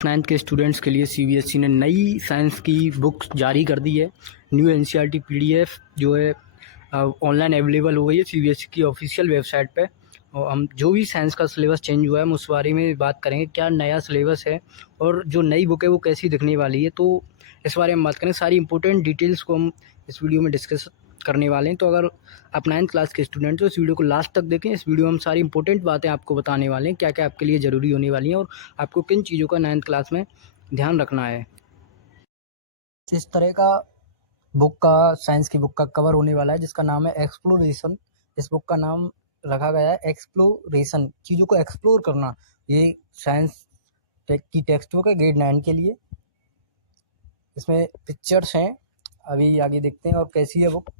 9th के students के लिए सीबीएसई ने नई साइंस की बुक्स जारी कर दी है। न्यू एनसीईआरटी पीडीएफ जो है ऑनलाइन अवेलेबल हो गई है सीबीएसई की ऑफिशियल वेबसाइट पे। और हम जो भी साइंस का सिलेबस चेंज हुआ है हम उस बारे में बात करेंगे, क्या नया सिलेबस है और जो नई बुक है वो कैसी दिखने वाली है। तो इस बारे में बात करें, सारी इंपॉर्टेंट डिटेल्स को हम इस वीडियो में डिस्कस करने वाले हैं। तो अगर आप 9th क्लास के स्टूडेंट हो इस वीडियो को लास्ट तक देखें। इस वीडियो में हम सारी इंपॉर्टेंट बातें आपको बताने वाले हैं, क्या क्या आपके लिए ज़रूरी होने वाली हैं और आपको किन चीज़ों का 9th क्लास में ध्यान रखना है। इस तरह का बुक का साइंस की बुक का कवर होने वाला है जिसका नाम है एक्सप्लोरेशन। इस बुक का नाम रखा गया है एक्सप्लोरेशन, चीज़ों को एक्सप्लोर करना। ये साइंस की टेक्स्ट बुक है ग्रेड 9 के लिए। इसमें पिक्चर्स हैं, अभी आगे देखते हैं और कैसी है बुक।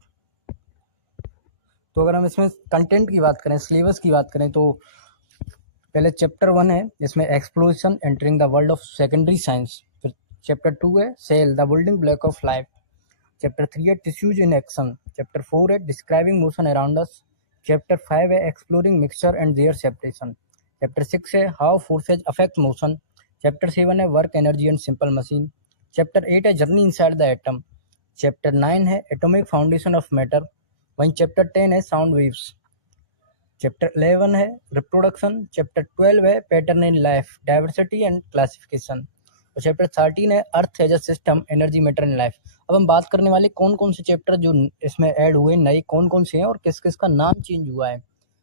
तो अगर हम इसमें कंटेंट की बात करें, सिलेबस की बात करें, तो पहले चैप्टर 1 है, इसमें exploration entering the world of secondary science. फिर चैप्टर 2 है cell the building block of life. Chapter 3 है टिश्यूज इन एक्शन। चैप्टर 4 है describing motion around us. Chapter 5 है exploring mixture and their separation. Chapter 6 है how forces affect motion. Chapter 7 है work energy and simple machine. Chapter 8 है journey inside the atom. Chapter 9 है atomic foundation of matter. वहीं chapter 10 है sound waves. Chapter 11 है reproduction. Chapter 12 है pattern in life, diversity and classification. और chapter 13 है earth as a system, energy matter in life. अब हम बात करने वाले कौन कौन से चैप्टर जो इसमें ऐड हुए नए कौन कौन से हैं और किस किस का नाम चेंज हुआ है।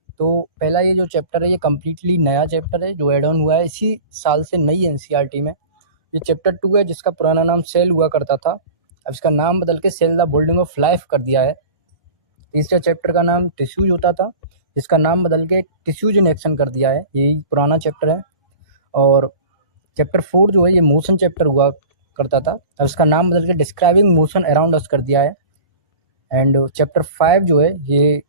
तो पहला ये जो चैप्टर है ये कम्प्लीटली नया चैप्टर है जो एड ऑन हुआ है इसी साल से नई एनसीईआरटी में। ये चैप्टर 2 है जिसका पुराना नाम सेल हुआ करता था, अब इसका नाम बदल के cell the building of life कर दिया है। तीसरे चैप्टर का नाम टिश्यूज होता था जिसका नाम बदल के टिश्यूज इन एक्शन कर दिया है, यही पुराना चैप्टर है। और चैप्टर 4 जो है ये मोशन चैप्टर हुआ करता था, अब इसका नाम बदल के डिस्क्राइबिंग मोशन अराउंड अस कर दिया है। एंड चैप्टर 5 जो है ये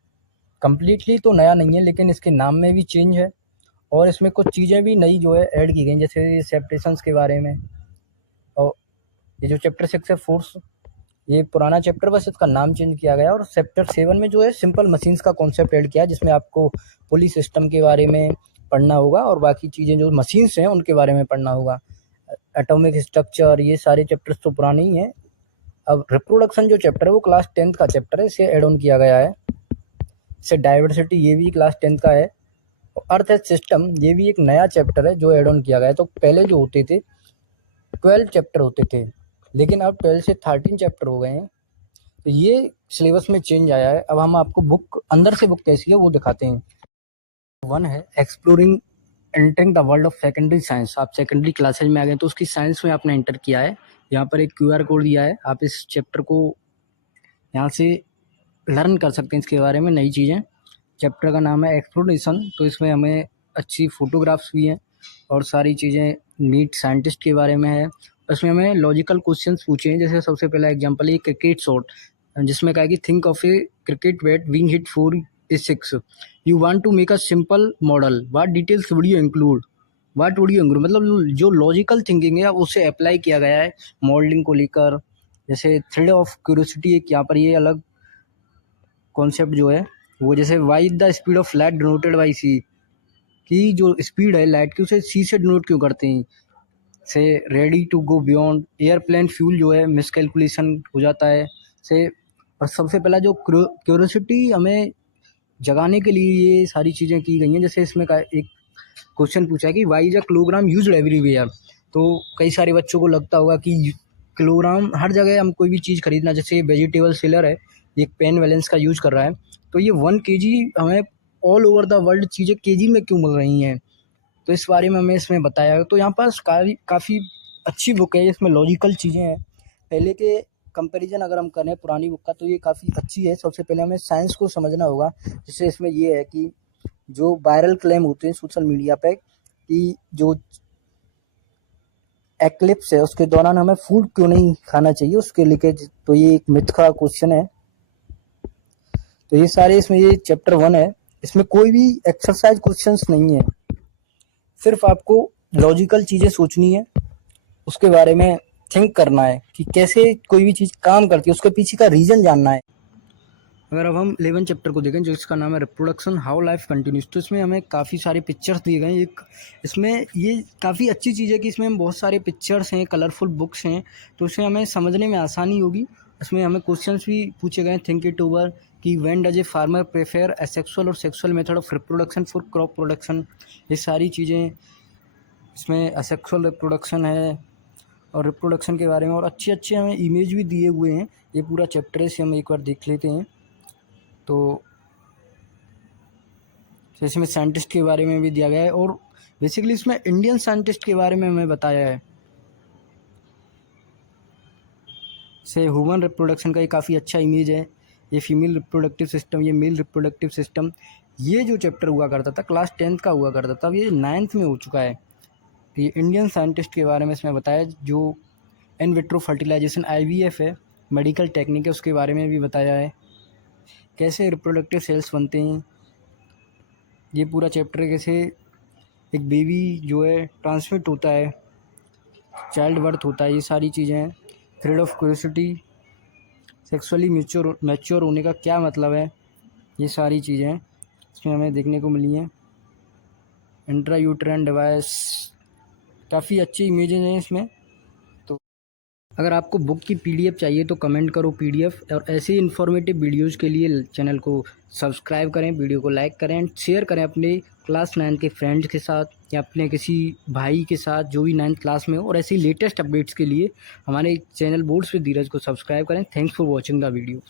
कम्प्लीटली तो नया नहीं है लेकिन इसके नाम में भी चेंज है और इसमें कुछ चीज़ें भी नई जो है ऐड की गई, जैसे सेपरेशंस के बारे में। और ये जो चैप्टर 6 है फोर्स, ये पुराना चैप्टर बस इसका नाम चेंज किया गया। और चैप्टर 7 में जो है सिंपल मशीन्स का कॉन्सेप्ट ऐड किया जिसमें आपको पुली सिस्टम के बारे में पढ़ना होगा और बाकी चीज़ें जो मशीन्स हैं उनके बारे में पढ़ना होगा। एटॉमिक स्ट्रक्चर, ये सारे चैप्टर्स तो पुराने ही हैं। अब रिप्रोडक्शन जो चैप्टर है वो क्लास 10th का चैप्टर है, इसे एड ऑन किया गया है। इससे डाइवर्सिटी ये भी क्लास 10th का है। अर्थ एज सिस्टम ये भी एक नया चैप्टर है जो एड ऑन किया गया है। तो पहले जो होते थे 12 चैप्टर होते थे लेकिन अब 12 से 13 चैप्टर हो गए हैं। तो ये सिलेबस में चेंज आया है। अब हम आपको बुक अंदर से बुक कैसी है वो दिखाते हैं। 1 है exploring entering the world of secondary science. आप सेकेंडरी क्लासेज में आ गए तो उसकी साइंस में आपने एंटर किया है। यहाँ पर एक क्यूआर कोड दिया है, आप इस चैप्टर को यहाँ से लर्न कर सकते हैं इसके बारे में नई चीज़ें। चैप्टर का नाम है एक्सप्लोरेशन, तो इसमें हमें अच्छी फ़ोटोग्राफ्स भी हैं और सारी चीज़ें नीट साइंटिस्ट के बारे में है। उसमें हमें लॉजिकल क्वेश्चंस पूछे हैं, जैसे सबसे पहला एग्जांपल है क्रिकेट शॉट, जिसमें कहा है कि think of a cricket bat being hit 4 is 6, you want to make a simple model, what details would you include, what would you include. मतलब जो लॉजिकल थिंकिंग है उसे अप्लाई किया गया है मॉडलिंग को लेकर। जैसे थ्रेड ऑफ क्यूरियोसिटी एक यहाँ पर ये अलग कॉन्सेप्ट जो है वो, जैसे why the speed of light denoted by c, कि जो स्पीड है लाइट की उसे सी से डिनोट क्यों करते हैं। से ready to go beyond airplane fuel जो है मिसकैलकुलेशन हो जाता है से। और सबसे पहला जो क्यूरियोसिटी हमें जगाने के लिए ये सारी चीज़ें की गई हैं। जैसे इसमें का एक क्वेश्चन पूछा है कि why is a kilogram used everywhere. तो कई सारे बच्चों को लगता होगा कि किलोग्राम हर जगह हम कोई भी चीज़ खरीदना, जैसे वेजिटेबल सेलर है एक पेन बैलेंस का यूज़ कर रहा है तो ये 1 kg हमें ऑल ओवर द वर्ल्ड चीज़ें केजी में क्यों मिल रही हैं, तो इस बारे में हमें इसमें बताया। तो यहाँ पास काफ़ी अच्छी बुक है, इसमें लॉजिकल चीज़ें हैं। पहले के कंपैरिजन अगर हम करें पुरानी बुक का तो ये काफ़ी अच्छी है। सबसे पहले हमें साइंस को समझना होगा, जैसे इसमें ये है कि जो वायरल क्लेम होते हैं सोशल मीडिया पे कि जो एक्लिप्स है उसके दौरान हमें फूड क्यों नहीं खाना चाहिए उसके लीकेज, तो ये एक मिथ का क्वेश्चन है। तो ये सारे इसमें ये चैप्टर 1 है, इसमें कोई भी एक्सरसाइज क्वेश्चंस नहीं है, सिर्फ आपको लॉजिकल चीज़ें सोचनी है, उसके बारे में थिंक करना है कि कैसे कोई भी चीज़ काम करती है, उसके पीछे का रीज़न जानना है। अगर अब हम 11 चैप्टर को देखें जो इसका नाम है रिप्रोडक्शन हाउ लाइफ कंटिन्यूज, तो इसमें हमें काफ़ी सारे पिक्चर्स दिए गए हैं। एक इसमें ये काफ़ी अच्छी चीज़ है कि इसमें बहुत सारे पिक्चर्स हैं, कलरफुल बुक्स हैं, तो इससे हमें समझने में आसानी होगी। इसमें हमें क्वेश्चंस भी पूछे गए हैं, थिंक इट ओवर, कि when does a farmer prefer asexual और sexual method of reproduction for crop production. ये सारी चीज़ें इसमें असेक्सुअल रिप्रोडक्शन है और रिप्रोडक्शन के बारे में, और अच्छे अच्छे हमें इमेज भी दिए हुए हैं। ये पूरा चैप्टर है, इसे हम एक बार देख लेते हैं। तो इसमें साइंटिस्ट के बारे में भी दिया गया है और बेसिकली इसमें इंडियन साइंटिस्ट के बारे में हमें बताया है। से ह्यूमन रिप्रोडक्शन का ये काफ़ी अच्छा इमेज है। ये फीमेल रिप्रोडक्टिव सिस्टम, ये मेल रिप्रोडक्टिव सिस्टम, ये जो चैप्टर हुआ करता था क्लास 10th का हुआ करता था, अब ये 9th में हो चुका है। तो ये इंडियन साइंटिस्ट के बारे में इसमें बताया, जो इन विट्रो फर्टिलाइजेशन IVF है, मेडिकल टेक्निक है, उसके बारे में भी बताया है, कैसे रिप्रोडक्टिव सेल्स बनते हैं। ये पूरा चैप्टर कैसे एक बेबी जो है ट्रांसमिट होता है, चाइल्ड बर्थ होता है, ये सारी चीज़ें हैं। Thread of curiosity, sexually mature होने का क्या मतलब है, ये सारी चीज़ें इसमें हमें देखने को मिली हैं। इंट्रा यूट्राइन डिवाइस, काफ़ी अच्छी इमेजेस हैं इसमें। तो अगर आपको बुक की PDF चाहिए तो कमेंट करो PDF, और ऐसे ही इन्फॉर्मेटिव वीडियोज़ के लिए चैनल को सब्सक्राइब करें, वीडियो को लाइक करें एंड शेयर करें अपने क्लास 9 के फ्रेंड्स के साथ या अपने किसी भाई के साथ जो भी 9th क्लास में हो। और ऐसी लेटेस्ट अपडेट्स के लिए हमारे चैनल बोर्ड्स विद धीरज को सब्सक्राइब करें। Thanks for watching the video.